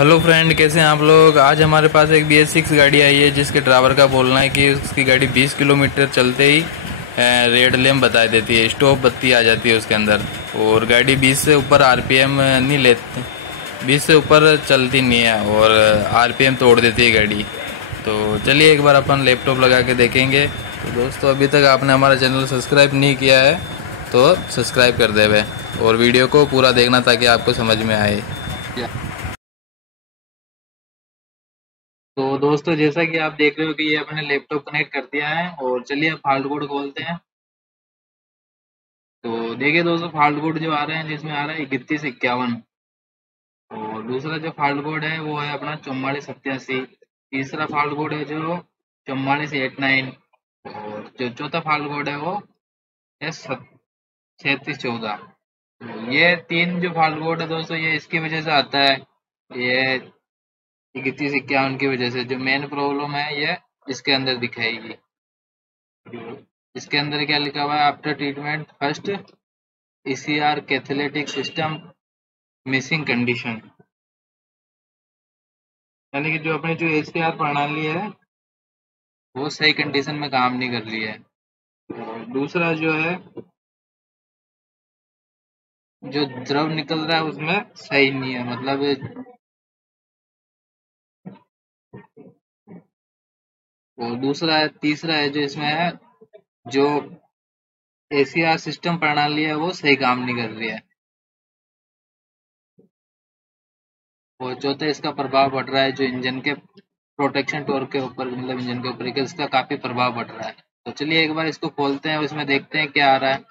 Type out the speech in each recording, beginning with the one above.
Hello friend, कैसे हैं आप लोग। आज हमारे पास एक BS6 गाड़ी आई है जिसके ड्राइवर का बोलना है कि उसकी गाड़ी 20 किलोमीटर चलते ही रेड लैम्प बता देती है, स्टॉप बत्ती आ जाती है उसके अंदर। और गाड़ी 20 से ऊपर RPM नहीं लेती, 20 से ऊपर चलती नहीं है और RPM तोड़ देती है गाड़ी। तो चलिए एक बार अपन लैपटॉप लगा के देखेंगे। तो दोस्तों, अभी तक आपने हमारा चैनल सब्सक्राइब नहीं किया है तो सब्सक्राइब कर देवे और वीडियो को पूरा देखना ताकि आपको समझ में आए। तो दोस्तों, जैसा कि आप देख रहे हो कि ये अपने लैपटॉप कनेक्ट कर दिया है और चलिए अब फॉल्ट कोड खोलते हैं। तो देखिए दोस्तों, फॉल्ट कोड जो आ रहे हैं जिसमें आ रहा है 3151 और दूसरा जो फॉल्ट कोड है वो है अपना 4487। तीसरा फॉल्ट कोड है जो 4489 और जो चौथा फॉल्ट कोड है वो है 3614। ये तीन जो फॉल्ट कोड है दोस्तों, ये इसकी वजह से आता है। ये 3151 की वजह से जो मेन प्रॉब्लम है ये इसके अंदर दिखाएगी। इसके अंदर क्या लिखा हुआ है, after treatment first ECR catalytic system missing condition, यानी कि जो अपनी जो ECR प्रणाली है वो सही कंडीशन में काम नहीं कर रही है। और दूसरा जो है, जो द्रव निकल रहा है उसमें सही नहीं है, मतलब। और दूसरा है, तीसरा है जो इसमें है, जो ACR सिस्टम प्रणाली है वो सही काम नहीं कर रही है। और चौथा इसका प्रभाव पड़ रहा है जो इंजन के प्रोटेक्शन टॉर्क के ऊपर, मतलब इंजन के ऊपर इसका काफी प्रभाव पड़ रहा है। तो चलिए एक बार इसको खोलते हैं, उसमें देखते हैं क्या आ रहा है।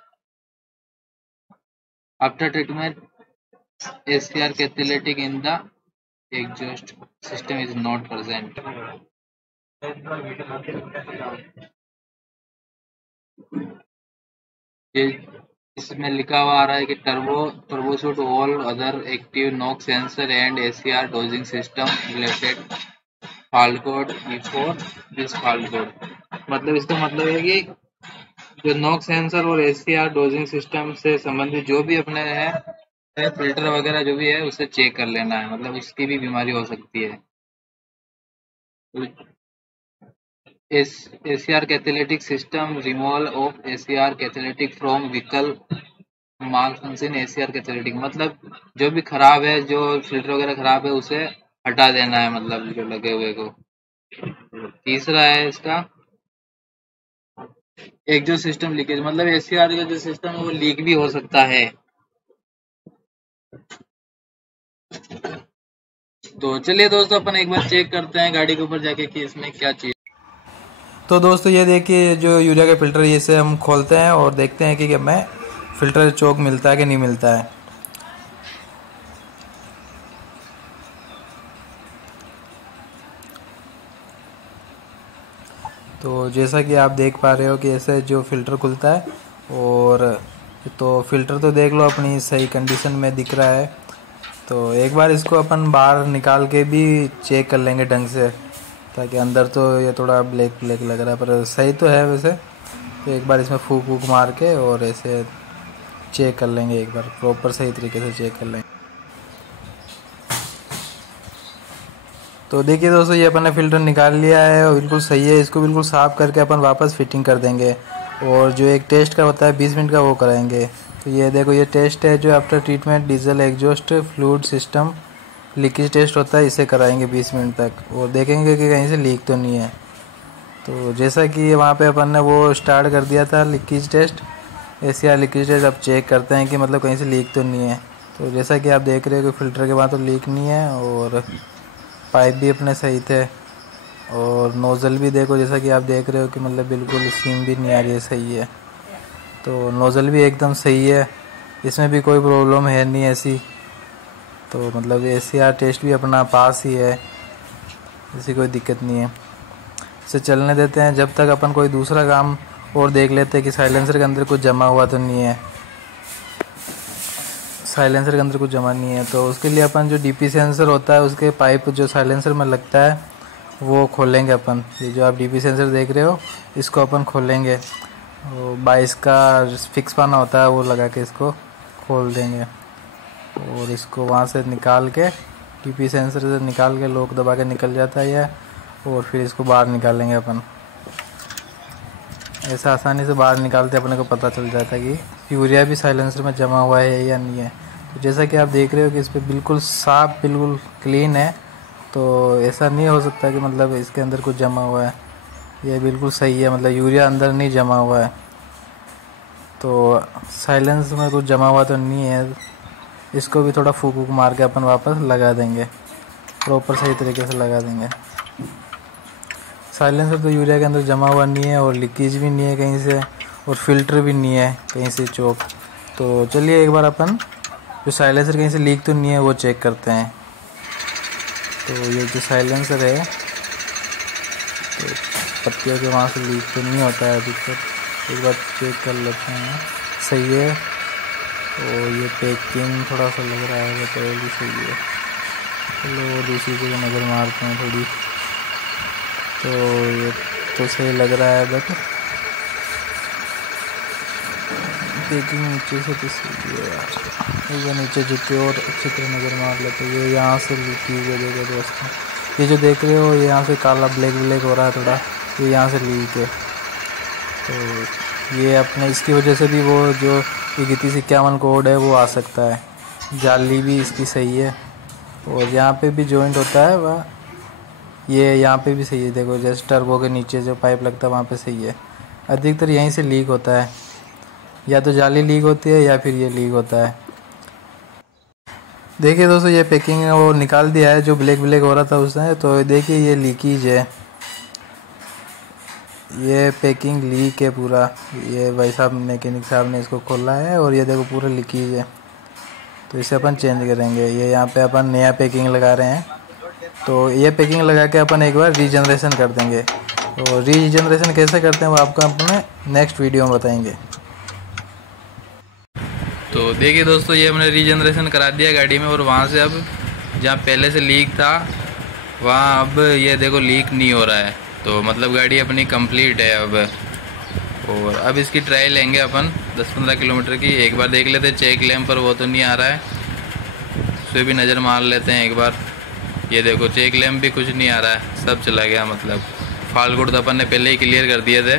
After treatment ACR catalytic in the exhaust system is not present. ये इसमें लिखा हुआ आ रहा है कि turbo shoot all other active knock sensor and ACR dosing system related fault code before this fault code. मतलब इसका मतलब है कि जो नॉक सेंसर और ACR डोजिंग सिस्टम से संबंधित जो भी अपने है फिल्टर वगैरह जो भी है उसे चेक कर लेना है, मतलब उसकी भी बीमारी हो सकती है। ACR catalytic system removal of ACR catalytic from vehicle malfunction ACR catalytic, मतलब जो भी खराब है, जो फिल्टर वगैरह खराब है उसे हटा देना है, मतलब जो लगे हुए को। तीसरा है इसका एक जो सिस्टम लीकेज, मतलब ACR का जो सिस्टम है वो लीक भी हो सकता है। तो चलिए दोस्तों, अपन एक बार चेक करते हैं गाड़ी के ऊपर जाके कि इसमें क्या चीज। तो दोस्तों, ये देखिए जो यूरिया का फिल्टर, ये से हम खोलते हैं और देखते हैं कि हमें फिल्टर चोक मिलता है कि नहीं मिलता है। तो जैसा कि आप देख पा रहे हो कि ऐसे जो फिल्टर खुलता है, और तो फिल्टर तो देख लो अपनी सही कंडीशन में दिख रहा है। तो एक बार इसको अपन बाहर निकाल के भी चेक कर लेंगे ढंग से, ताकि अंदर तो ये थोड़ा ब्लैक ब्लैक लग रहा है पर सही तो है वैसे। तो एक बार इसमें फूक वूक मार के और ऐसे चेक कर लेंगे, एक बार प्रॉपर सही तरीके से चेक कर लेंगे। तो देखिए दोस्तों, ये अपन ने फ़िल्टर निकाल लिया है और बिल्कुल सही है। इसको बिल्कुल साफ़ करके अपन वापस फिटिंग कर देंगे और जो एक टेस्ट का होता है 20 मिनट का वो कराएंगे। तो ये देखो, ये टेस्ट है जो after treatment diesel exhaust fluid system leakage test होता है, इसे कराएंगे 20 मिनट तक और देखेंगे कि कहीं से लीक तो नहीं है। तो जैसा कि वहाँ पे अपन ने वो स्टार्ट कर दिया था leakage test, ACR leakage test, अब चेक करते हैं कि मतलब कहीं से लीक तो नहीं है। तो जैसा कि आप देख रहे हो कि फ़िल्टर के बाद तो लीक नहीं है और पाइप भी अपने सही थे और नोज़ल भी देखो, जैसा कि आप देख रहे हो कि मतलब बिल्कुल सीम भी नहीं आ रही है, सही है। तो नोज़ल भी एकदम सही है, इसमें भी कोई प्रॉब्लम है नहीं ऐसी। तो मतलब ACR टेस्ट भी अपना पास ही है, ऐसी कोई दिक्कत नहीं है। इसे चलने देते हैं जब तक अपन कोई दूसरा काम और देख लेते हैं कि साइलेंसर के अंदर कुछ जमा हुआ तो नहीं है। साइलेंसर के अंदर कुछ जमा नहीं है तो उसके लिए अपन जो DP सेंसर होता है उसके पाइप जो साइलेंसर में लगता है वो खोलेंगे अपन। ये जो आप DP सेंसर देख रहे हो इसको अपन खोलेंगे, 22 का फिक्स पाना होता है वो लगा के इसको खोल देंगे और इसको वहाँ से निकाल के टीपी सेंसर से निकाल के लॉक दबा के निकल जाता है यह, और फिर इसको बाहर निकालेंगे अपन। ऐसा आसानी से बाहर निकालते अपने को पता चल जाता है कि यूरिया भी साइलेंसर में जमा हुआ है या नहीं है। तो जैसा कि आप देख रहे हो कि इस पर बिल्कुल साफ, बिल्कुल क्लीन है। तो ऐसा नहीं हो सकता कि मतलब इसके अंदर कुछ जमा हुआ है। ये बिल्कुल सही है, मतलब यूरिया अंदर नहीं जमा हुआ है। तो साइलेंस में कुछ जमा हुआ तो नहीं है। इसको भी थोड़ा फूक वूक मार के अपन वापस लगा देंगे, प्रॉपर सही तरीके से लगा देंगे। साइलेंसर तो यूरिया के अंदर जमा हुआ नहीं है, और लीकेज भी नहीं है कहीं से, और फिल्टर भी नहीं है कहीं से चौक। तो चलिए एक बार अपन जो साइलेंसर कहीं से लीक तो नहीं है वो चेक करते हैं। तो ये जो साइलेंसर है, तो पत्तियों के वहाँ से लीक तो नहीं होता है अभी तक। एक बार चेक कर लेते हैं, सही है। और ये पैकिंग थोड़ा सा लग रहा है तो भी सही है। चलो दूसरी जगह नज़र मारते हैं थोड़ी। तो ये तो सही लग रहा है, बट पैकिंग नीचे से तो सही है यार। एक बार नीचे झुके और अच्छी तरह नज़र मार लेते। ये यहाँ से लीक है, देखो दोस्तों, ये जो देख रहे हो ये यहाँ से काला ब्लैक हो रहा है थोड़ा, ये यहाँ से लीक है। तो ये अपने इसकी वजह से भी वो जो 3151 कोड है वो आ सकता है। जाली भी इसकी सही है, और यहाँ पे भी जॉइंट होता है वह, ये यहाँ पे भी सही है। देखो जैसे टर्बो के नीचे जो पाइप लगता है वहाँ पे सही है। अधिकतर यहीं से लीक होता है, या तो जाली लीक होती है या फिर ये लीक होता है। देखिए दोस्तों, ये पैकिंग वो निकाल दिया है जो ब्लैक हो रहा था उसने। तो देखिए ये लीकेज है, ये पैकिंग लीक है पूरा। ये भाई साहब मैकेनिक साहब ने इसको खोला है, और ये देखो पूरा लीकेज है। तो इसे अपन चेंज करेंगे। ये यहाँ पे अपन नया पैकिंग लगा रहे हैं। तो ये पैकिंग लगा के अपन एक बार रीजनरेशन कर देंगे। तो रीजनरेशन कैसे करते हैं वो आपको अपने नेक्स्ट वीडियो में बताएंगे। तो देखिए दोस्तों, ये हमने रीजनरेशन करा दिया गाड़ी में, और वहाँ से अब जहाँ पहले से लीक था वहाँ अब ये देखो लीक नहीं हो रहा है। तो मतलब गाड़ी अपनी कंप्लीट है अब। और अब इसकी ट्रायल लेंगे अपन 10-15 किलोमीटर की। एक बार देख लेते हैं चेक लैम्प पर वो तो नहीं आ रहा है, उस पर भी नज़र मार लेते हैं एक बार। ये देखो चेक लैम्प भी कुछ नहीं आ रहा है, सब चला गया। मतलब फाल्ट तो अपन ने पहले ही क्लियर कर दिए थे।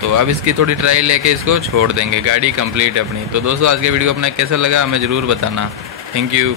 तो अब इसकी थोड़ी ट्रायल लेके इसको छोड़ देंगे, गाड़ी कंप्लीट है अपनी। तो दोस्तों आज के वीडियो अपना कैसा लगा हमें ज़रूर बताना। Thank you.